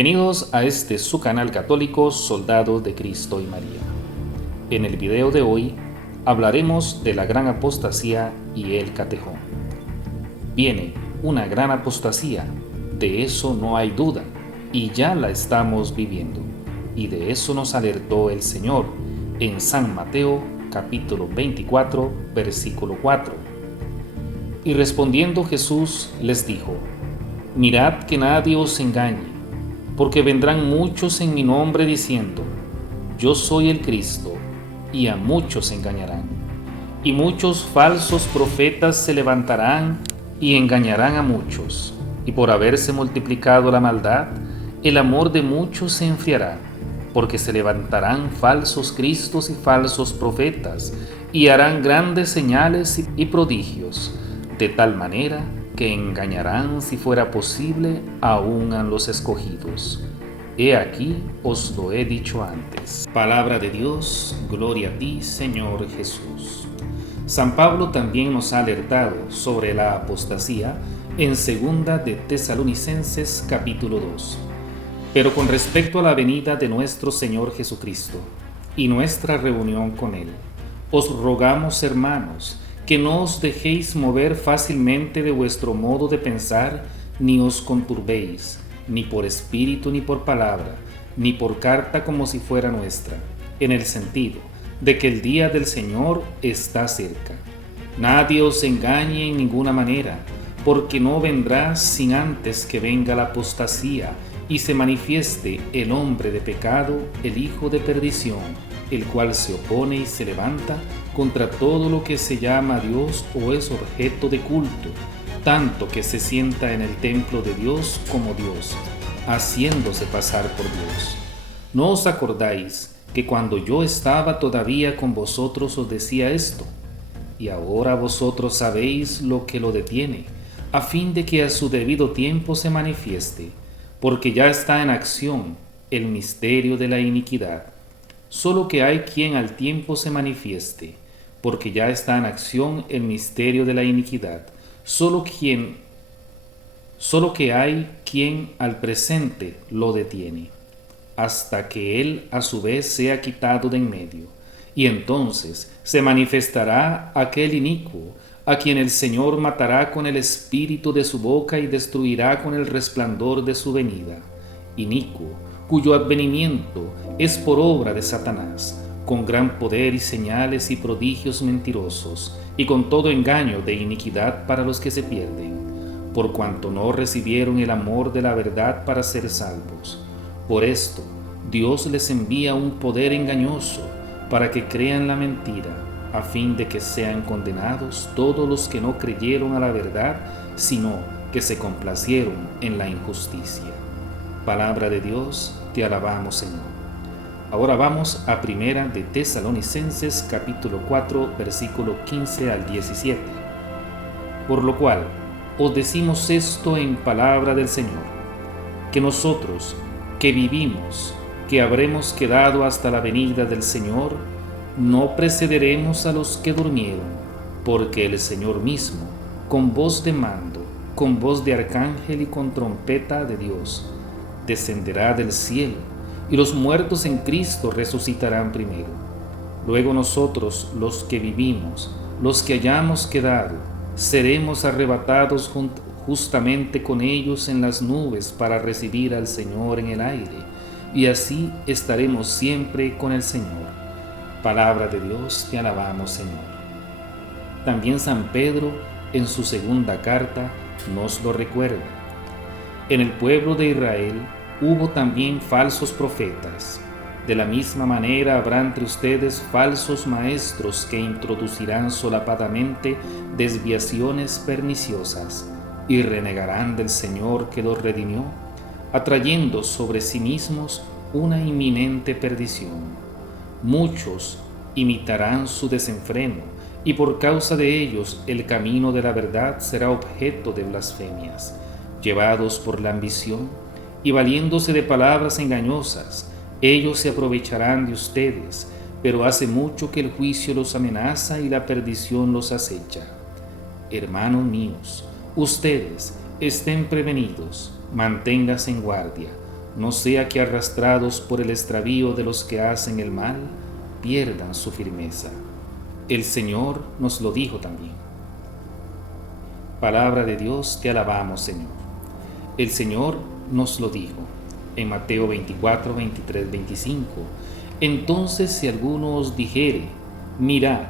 Bienvenidos a este su canal católico Soldados de Cristo y María. En el video de hoy hablaremos de la gran apostasía y el catejón. Viene una gran apostasía, de eso no hay duda, y ya la estamos viviendo. Y de eso nos alertó el Señor en San Mateo capítulo 24, versículo 4. Y respondiendo Jesús les dijo: Mirad que nadie os engañe, porque vendrán muchos en mi nombre diciendo: Yo soy el Cristo, y a muchos engañarán. Y muchos falsos profetas se levantarán y engañarán a muchos. Y por haberse multiplicado la maldad, el amor de muchos se enfriará, porque se levantarán falsos cristos y falsos profetas, y harán grandes señales y prodigios, de tal manera que engañarán, si fuera posible, aún a los escogidos. He aquí, os lo he dicho antes. Palabra de Dios, gloria a ti, Señor Jesús. San Pablo también nos ha alertado sobre la apostasía en 2 de Tesalonicenses capítulo 2. Pero con respecto a la venida de nuestro Señor Jesucristo y nuestra reunión con Él, os rogamos, hermanos, que no os dejéis mover fácilmente de vuestro modo de pensar, ni os conturbéis, ni por espíritu ni por palabra, ni por carta como si fuera nuestra, en el sentido de que el día del Señor está cerca. Nadie os engañe en ninguna manera, porque no vendrá sin antes que venga la apostasía y se manifieste el hombre de pecado, el hijo de perdición, el cual se opone y se levanta contra todo lo que se llama Dios o es objeto de culto, tanto que se sienta en el templo de Dios como Dios, haciéndose pasar por Dios. ¿No os acordáis que cuando yo estaba todavía con vosotros os decía esto? Y ahora vosotros sabéis lo que lo detiene, a fin de que a su debido tiempo se manifieste, porque ya está en acción el misterio de la iniquidad. Solo que hay quien al tiempo se manifieste, porque ya está en acción el misterio de la iniquidad. Solo que hay quien al presente lo detiene, hasta que él a su vez sea quitado de en medio. Y entonces se manifestará aquel inicuo, a quien el Señor matará con el espíritu de su boca y destruirá con el resplandor de su venida. Inicuo, cuyo advenimiento es por obra de Satanás, con gran poder y señales y prodigios mentirosos, y con todo engaño de iniquidad para los que se pierden, por cuanto no recibieron el amor de la verdad para ser salvos. Por esto, Dios les envía un poder engañoso, para que crean la mentira, a fin de que sean condenados todos los que no creyeron a la verdad, sino que se complacieron en la injusticia. Palabra de Dios, te alabamos, Señor. Ahora vamos a Primera de Tesalonicenses capítulo 4, versículo 15 al 17. Por lo cual, os decimos esto en palabra del Señor, que nosotros, que vivimos, que habremos quedado hasta la venida del Señor, no precederemos a los que durmieron, porque el Señor mismo, con voz de mando, con voz de arcángel y con trompeta de Dios, descenderá del cielo, y los muertos en Cristo resucitarán primero. Luego nosotros, los que vivimos, los que hayamos quedado, seremos arrebatados justamente con ellos en las nubes para recibir al Señor en el aire, y así estaremos siempre con el Señor. Palabra de Dios, te alabamos, Señor. También San Pedro, en su segunda carta, nos lo recuerda. En el pueblo de Israel hubo también falsos profetas. De la misma manera habrá entre ustedes falsos maestros que introducirán solapadamente desviaciones perniciosas y renegarán del Señor que los redimió, atrayendo sobre sí mismos una inminente perdición. Muchos imitarán su desenfreno, y por causa de ellos el camino de la verdad será objeto de blasfemias. Llevados por la ambición y valiéndose de palabras engañosas, ellos se aprovecharán de ustedes, pero hace mucho que el juicio los amenaza y la perdición los acecha. Hermanos míos, ustedes estén prevenidos, manténganse en guardia, no sea que arrastrados por el extravío de los que hacen el mal, pierdan su firmeza. El Señor nos lo dijo también. Palabra de Dios, te alabamos, Señor. El Señor nos lo dijo en Mateo 24, 23, 25. Entonces, si alguno os dijere, mirad,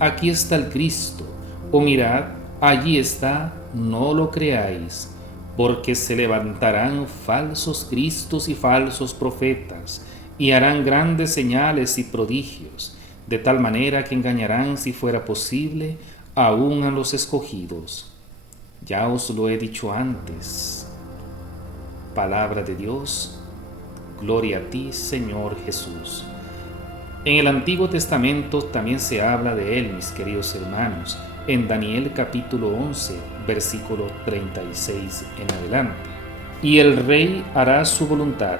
aquí está el Cristo, o mirad, allí está, no lo creáis, porque se levantarán falsos cristos y falsos profetas, y harán grandes señales y prodigios, de tal manera que engañarán, si fuera posible, aún a los escogidos. Ya os lo he dicho antes. Palabra de Dios, gloria a ti, Señor Jesús. En el Antiguo Testamento también se habla de él, mis queridos hermanos, en Daniel capítulo 11, versículo 36 en adelante. Y el rey hará su voluntad,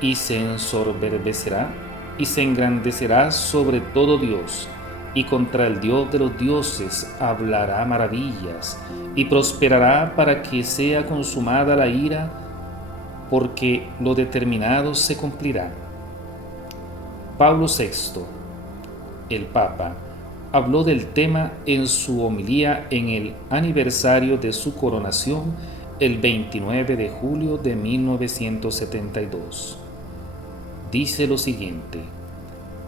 y se ensoberbecerá, y se engrandecerá sobre todo Dios, y contra el Dios de los dioses hablará maravillas, y prosperará para que sea consumada la ira, porque lo determinado se cumplirá. Pablo VI, el Papa, habló del tema en su homilía en el aniversario de su coronación el 29 de julio de 1972. Dice lo siguiente: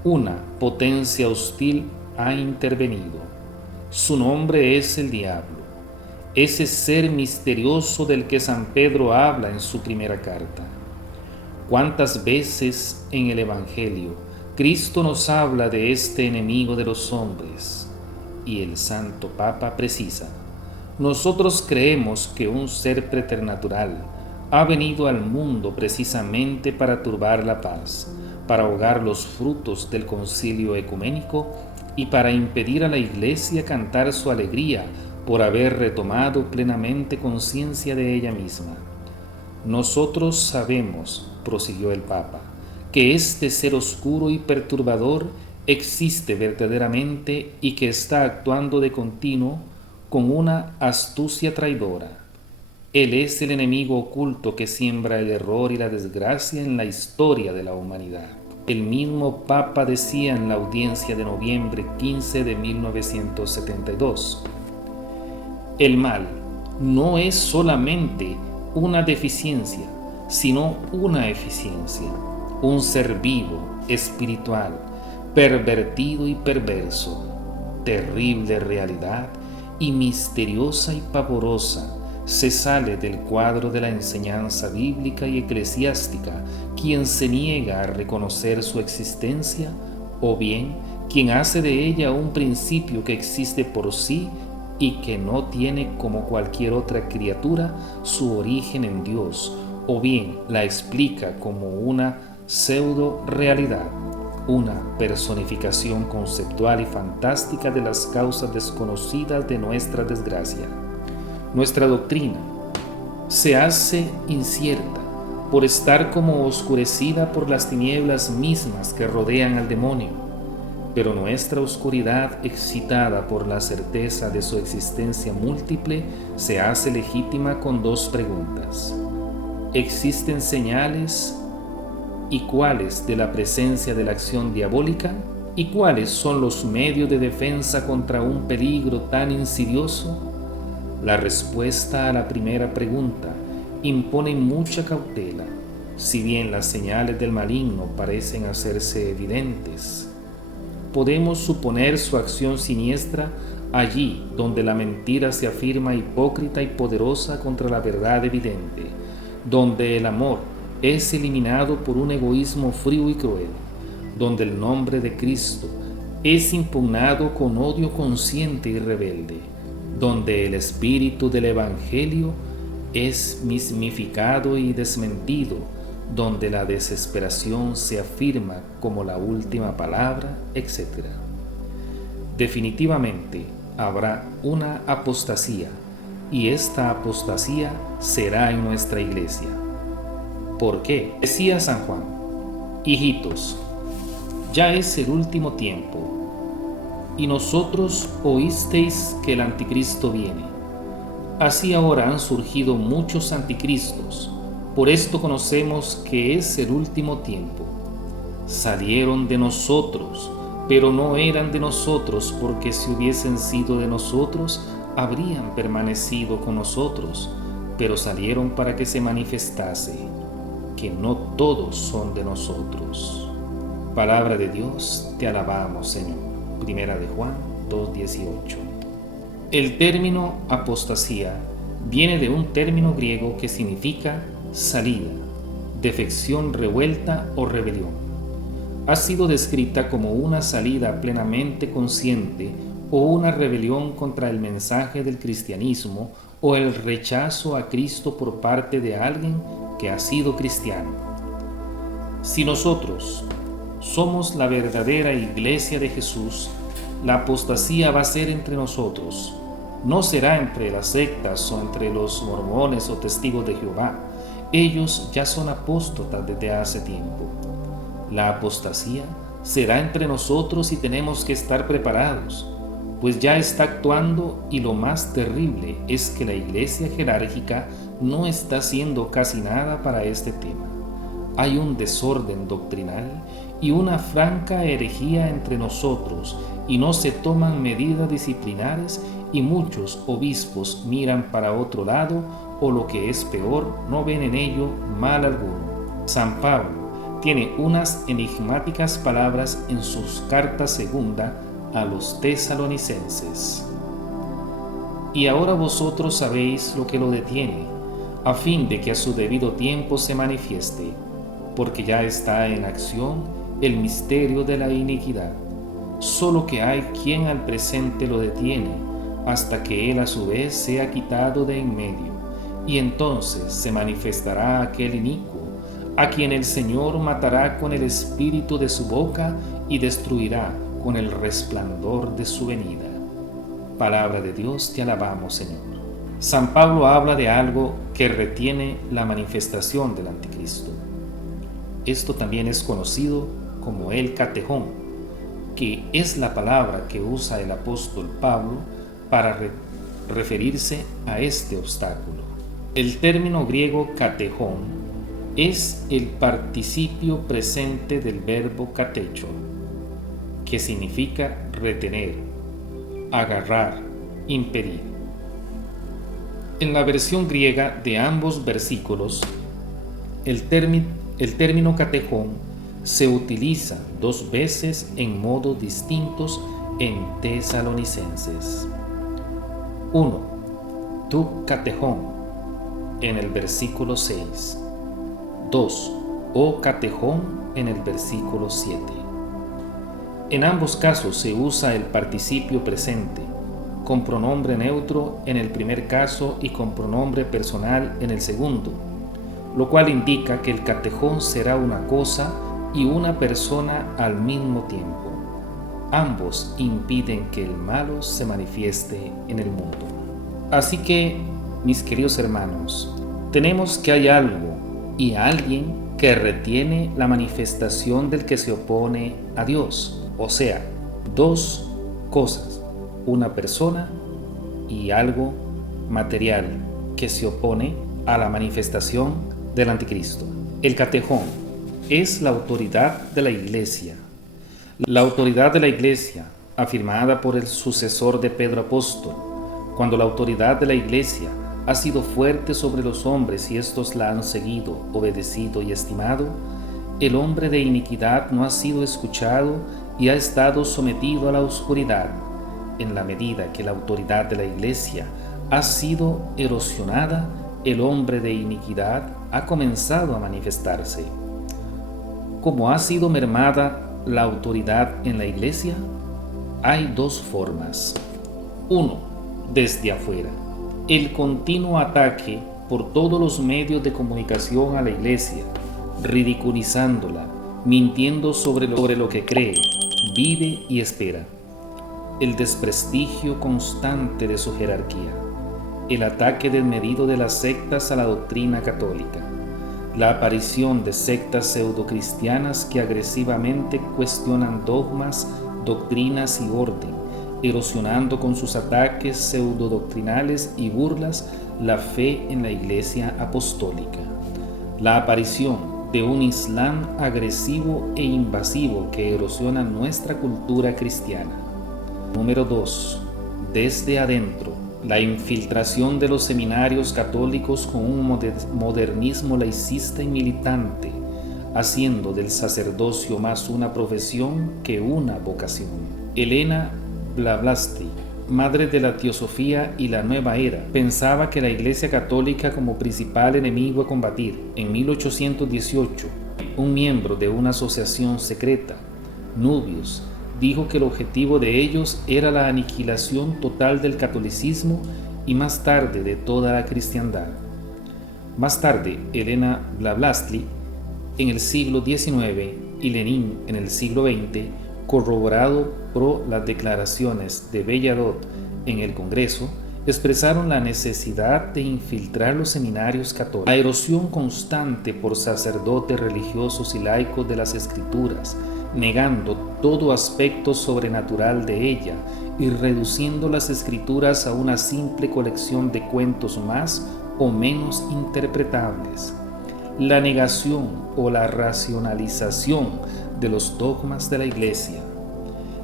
una potencia hostil ha intervenido. Su nombre es el diablo, ese ser misterioso del que San Pedro habla en su primera carta. ¿Cuántas veces en el Evangelio Cristo nos habla de este enemigo de los hombres? Y el Santo Papa precisa: nosotros creemos que un ser preternatural ha venido al mundo precisamente para turbar la paz, para ahogar los frutos del concilio ecuménico y para impedir a la Iglesia cantar su alegría por haber retomado plenamente conciencia de ella misma. Nosotros sabemos, prosiguió el Papa, que este ser oscuro y perturbador existe verdaderamente y que está actuando de continuo con una astucia traidora. Él es el enemigo oculto que siembra el error y la desgracia en la historia de la humanidad. El mismo Papa decía en la audiencia de noviembre 15 de 1972, el mal no es solamente una deficiencia, sino una eficiencia, un ser vivo, espiritual, pervertido y perverso, terrible realidad y misteriosa y pavorosa. Se sale del cuadro de la enseñanza bíblica y eclesiástica quien se niega a reconocer su existencia, o bien quien hace de ella un principio que existe por sí y que no tiene, como cualquier otra criatura, su origen en Dios, o bien la explica como una pseudo-realidad, una personificación conceptual y fantástica de las causas desconocidas de nuestra desgracia. Nuestra doctrina se hace incierta por estar como oscurecida por las tinieblas mismas que rodean al demonio, pero nuestra oscuridad, excitada por la certeza de su existencia múltiple, se hace legítima con dos preguntas. ¿Existen señales y cuáles de la presencia de la acción diabólica? ¿Y cuáles son los medios de defensa contra un peligro tan insidioso? La respuesta a la primera pregunta impone mucha cautela, si bien las señales del maligno parecen hacerse evidentes. Podemos suponer su acción siniestra allí donde la mentira se afirma hipócrita y poderosa contra la verdad evidente, donde el amor es eliminado por un egoísmo frío y cruel, donde el nombre de Cristo es impugnado con odio consciente y rebelde, donde el espíritu del Evangelio es mismificado y desmentido, donde la desesperación se afirma como la última palabra, etc. Definitivamente habrá una apostasía, y esta apostasía será en nuestra iglesia. ¿Por qué? Decía San Juan: hijitos, ya es el último tiempo, y nosotros oísteis que el anticristo viene. Así ahora han surgido muchos anticristos, Por esto conocemos que es el último tiempo. Salieron de nosotros, pero no eran de nosotros, porque si hubiesen sido de nosotros, habrían permanecido con nosotros, pero salieron para que se manifestase que no todos son de nosotros. Palabra de Dios, te alabamos, Señor. Primera de Juan 2:18. El término apostasía viene de un término griego que significa salida, defección revuelta o rebelión. Ha sido descrita como una salida plenamente consciente o una rebelión contra el mensaje del cristianismo o el rechazo a Cristo por parte de alguien que ha sido cristiano. Si nosotros somos la verdadera iglesia de Jesús, la apostasía va a ser entre nosotros. No será entre las sectas o entre los mormones o testigos de Jehová. Ellos ya son apóstatas desde hace tiempo. La apostasía será entre nosotros y tenemos que estar preparados, pues ya está actuando, y lo más terrible es que la iglesia jerárquica no está haciendo casi nada para este tema. Hay un desorden doctrinal y una franca herejía entre nosotros, y no se toman medidas disciplinares, y muchos obispos miran para otro lado, o lo que es peor, no ven en ello mal alguno. San Pablo tiene unas enigmáticas palabras en sus cartas segunda a los tesalonicenses. Y ahora vosotros sabéis lo que lo detiene, a fin de que a su debido tiempo se manifieste, porque ya está en acción el misterio de la iniquidad. Solo que hay quien al presente lo detiene, hasta que él a su vez sea quitado de en medio, y entonces se manifestará aquel inicuo, a quien el Señor matará con el espíritu de su boca y destruirá con el resplandor de su venida. Palabra de Dios, te alabamos, Señor. San Pablo habla de algo que retiene la manifestación del anticristo. Esto también es conocido como el catejón, que es la palabra que usa el apóstol Pablo para referirse a este obstáculo. El término griego catejón es el participio presente del verbo katecho, que significa retener, agarrar, impedir. En la versión griega de ambos versículos, el término catejón se utiliza 2 veces en modos distintos en Tesalonicenses. 1. Tu catejón, en el versículo 6. 2. O catejón, en el versículo 7. En ambos casos se usa el participio presente, con pronombre neutro en el primer caso y con pronombre personal en el segundo, lo cual indica que el catejón será una cosa y una persona al mismo tiempo. Ambos impiden que el malo se manifieste en el mundo. Así que, mis queridos hermanos, tenemos que hay algo y alguien que retiene la manifestación del que se opone a Dios. O sea, 2 cosas, una persona y algo material que se opone a la manifestación del anticristo. El catejón es la autoridad de la iglesia. La autoridad de la iglesia, afirmada por el sucesor de Pedro apóstol. Cuando la autoridad de la iglesia ha sido fuerte sobre los hombres y estos la han seguido, obedecido y estimado, el hombre de iniquidad no ha sido escuchado y ha estado sometido a la oscuridad. En la medida que la autoridad de la iglesia ha sido erosionada, el hombre de iniquidad ha comenzado a manifestarse. ¿Cómo ha sido mermada la autoridad en la iglesia? Hay 2 formas. 1. Desde afuera. El continuo ataque por todos los medios de comunicación a la iglesia, ridiculizándola, mintiendo sobre lo que cree, vive y espera. El desprestigio constante de su jerarquía. El ataque desmedido de las sectas a la doctrina católica. La aparición de sectas pseudocristianas que agresivamente cuestionan dogmas, doctrinas y orden, erosionando con sus ataques pseudodoctrinales y burlas la fe en la Iglesia apostólica. la aparición de un Islam agresivo e invasivo que erosiona nuestra cultura cristiana. Número 2. Desde adentro, la infiltración de los seminarios católicos con un modernismo laicista y militante, haciendo del sacerdocio más una profesión que una vocación. Elena Blavatsky, madre de la teosofía y la nueva era, pensaba que la Iglesia Católica como principal enemigo a combatir. En 1818, un miembro de una asociación secreta, Nubius, dijo que el objetivo de ellos era la aniquilación total del catolicismo y más tarde de toda la cristiandad. Más tarde, Elena Blavatsky, en el siglo XIX, y Lenin en el siglo XX, corroborado por las declaraciones de Belladot en el Congreso, expresaron la necesidad de infiltrar los seminarios católicos. La erosión constante por sacerdotes religiosos y laicos de las Escrituras, negando todo aspecto sobrenatural de ella y reduciendo las Escrituras a una simple colección de cuentos más o menos interpretables. La negación o la racionalización de los dogmas de la Iglesia.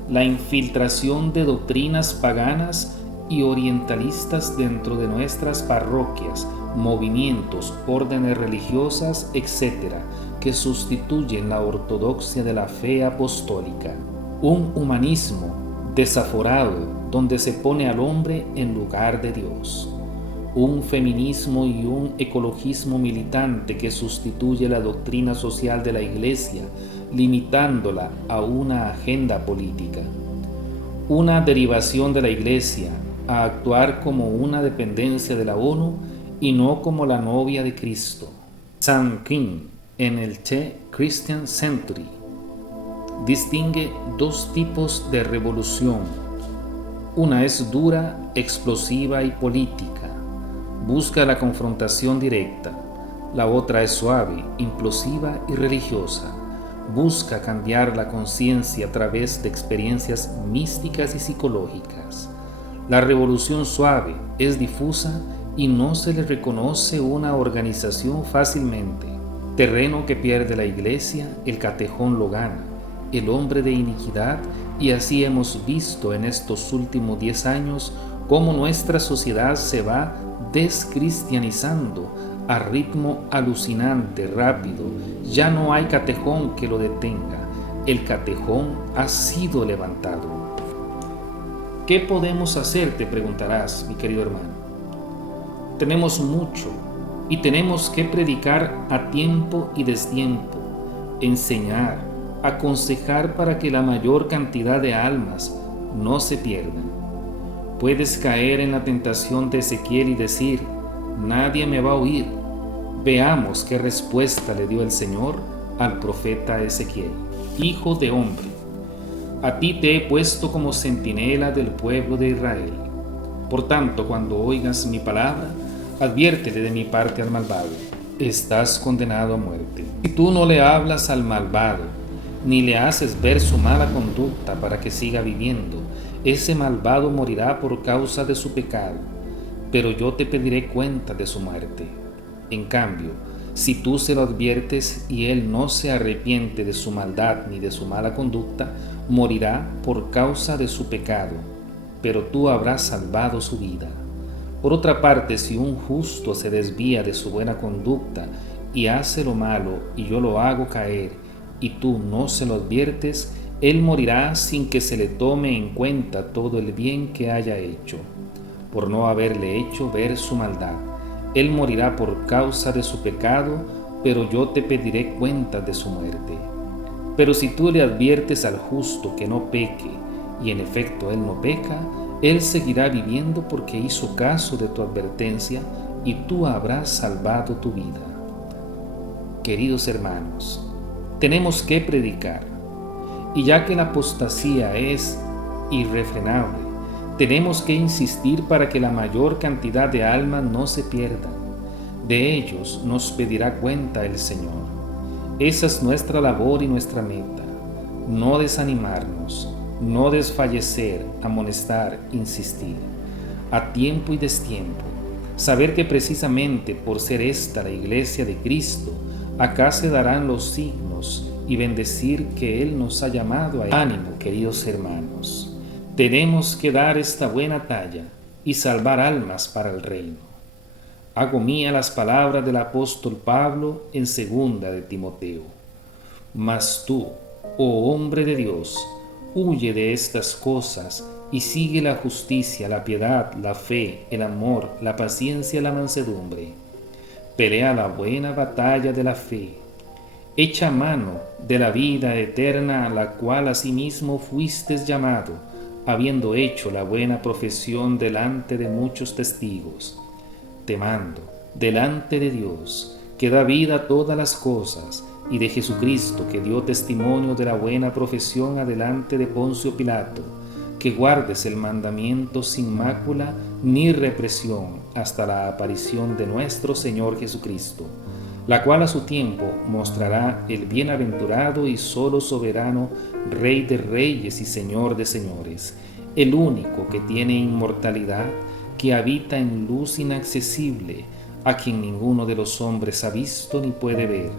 La infiltración de doctrinas paganas y orientalistas dentro de nuestras parroquias, movimientos, órdenes religiosas, etc., que sustituyen la ortodoxia de la fe apostólica. Un humanismo desaforado donde se pone al hombre en lugar de Dios. Un feminismo y un ecologismo militante que sustituye la doctrina social de la Iglesia, limitándola a una agenda política. Una derivación de la Iglesia a actuar como una dependencia de la ONU y no como la novia de Cristo. Sam King, en el The Christian Century, distingue dos tipos de revolución. Una es dura, explosiva y política. Busca la confrontación directa. La otra es suave, implosiva y religiosa. Busca cambiar la conciencia a través de experiencias místicas y psicológicas. La revolución suave es difusa y no se le reconoce una organización fácilmente. Terreno que pierde la Iglesia, el catejón lo gana, el hombre de iniquidad, y así hemos visto en estos últimos 10 años cómo nuestra sociedad se va descristianizando a ritmo alucinante, rápido. Ya no hay catejón que lo detenga. El catejón ha sido levantado. ¿Qué podemos hacer?, te preguntarás, mi querido hermano. Tenemos mucho y tenemos que predicar a tiempo y destiempo, enseñar, aconsejar para que la mayor cantidad de almas no se pierdan. Puedes caer en la tentación de Ezequiel y decir: nadie me va a oír. Veamos qué respuesta le dio el Señor al profeta Ezequiel. Hijo de hombre, a ti te he puesto como centinela del pueblo de Israel. Por tanto, cuando oigas mi palabra, adviértele de mi parte al malvado. Estás condenado a muerte. Si tú no le hablas al malvado, ni le haces ver su mala conducta para que siga viviendo, ese malvado morirá por causa de su pecado, pero yo te pediré cuenta de su muerte. En cambio, si tú se lo adviertes y él no se arrepiente de su maldad ni de su mala conducta, morirá por causa de su pecado, pero tú habrás salvado su vida. Por otra parte, si un justo se desvía de su buena conducta y hace lo malo y yo lo hago caer y tú no se lo adviertes, él morirá sin que se le tome en cuenta todo el bien que haya hecho, por no haberle hecho ver su maldad. Él morirá por causa de su pecado, pero yo te pediré cuenta de su muerte. Pero si tú le adviertes al justo que no peque, y en efecto él no peca, él seguirá viviendo porque hizo caso de tu advertencia, y tú habrás salvado tu vida. Queridos hermanos, tenemos que predicar, y ya que la apostasía es irrefrenable, tenemos que insistir para que la mayor cantidad de almas no se pierdan. De ellos nos pedirá cuenta el Señor. Esa es nuestra labor y nuestra meta. No desanimarnos, no desfallecer, amonestar, insistir. A tiempo y destiempo. Saber que precisamente por ser esta la Iglesia de Cristo, Acá se darán los signos y bendecir que Él nos ha llamado a él. Ánimo, queridos hermanos, tenemos que dar esta buena talla y salvar almas para el reino. Hago mía las palabras del apóstol Pablo en 2 de Timoteo. Mas tú, oh hombre de Dios, huye de estas cosas y sigue la justicia, la piedad, la fe, el amor, la paciencia y la mansedumbre. Pelea la buena batalla de la fe. Echa mano de la vida eterna a la cual asimismo fuistes llamado, habiendo hecho la buena profesión delante de muchos testigos. Te mando, delante de Dios, que da vida a todas las cosas, y de Jesucristo, que dio testimonio de la buena profesión adelante de Poncio Pilato, que guardes el mandamiento sin mácula ni represión hasta la aparición de nuestro Señor Jesucristo, la cual a su tiempo mostrará el bienaventurado y solo soberano Rey de reyes y Señor de señores, el único que tiene inmortalidad, que habita en luz inaccesible, a quien ninguno de los hombres ha visto ni puede ver,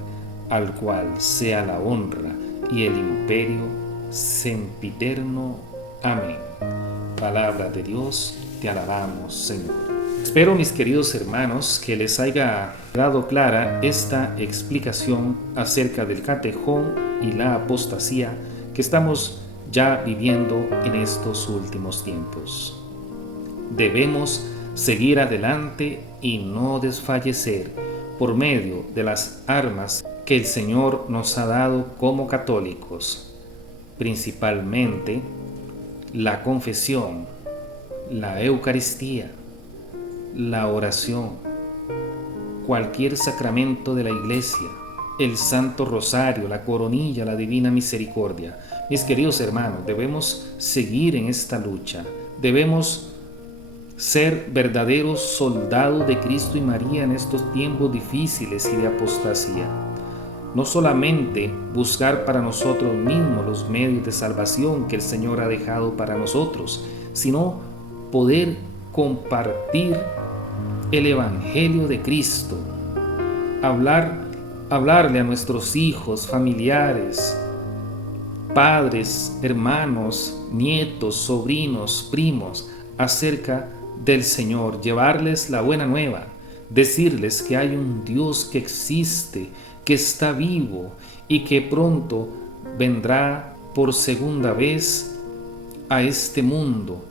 al cual sea la honra y el imperio sempiterno. Amén. Palabra de Dios, te alabamos, Señor. Espero, mis queridos hermanos, que les haya quedado clara esta explicación acerca del catejón y la apostasía que estamos ya viviendo en estos últimos tiempos. Debemos seguir adelante y no desfallecer por medio de las armas que el Señor nos ha dado como católicos, principalmente la confesión, la Eucaristía, la oración, cualquier sacramento de la Iglesia, el Santo Rosario, la coronilla, la Divina Misericordia. Mis queridos hermanos, debemos seguir en esta lucha, debemos ser verdaderos soldados de Cristo y María en estos tiempos difíciles y de apostasía. No solamente buscar para nosotros mismos los medios de salvación que el Señor ha dejado para nosotros, sino poder compartir el Evangelio de Cristo, hablarle a nuestros hijos, familiares, padres, hermanos, nietos, sobrinos, primos, acerca del Señor, llevarles la buena nueva, decirles que hay un Dios que existe, que está vivo y que pronto vendrá por segunda vez a este mundo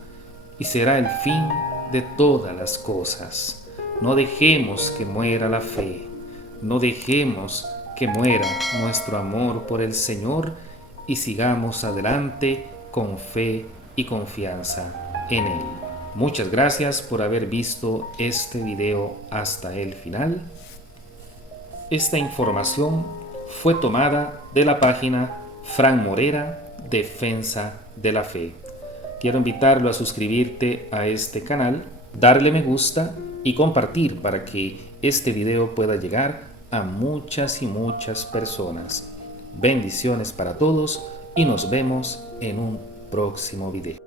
y será el fin de todas las cosas. No dejemos que muera la fe, no dejemos que muera nuestro amor por el Señor y sigamos adelante con fe y confianza en Él. Muchas gracias por haber visto este video hasta el final. Esta información fue tomada de la página Fran Morera, Defensa de la Fe. Quiero invitarlo a suscribirte a este canal, darle me gusta y compartir para que este video pueda llegar a muchas y muchas personas. Bendiciones para todos y nos vemos en un próximo video.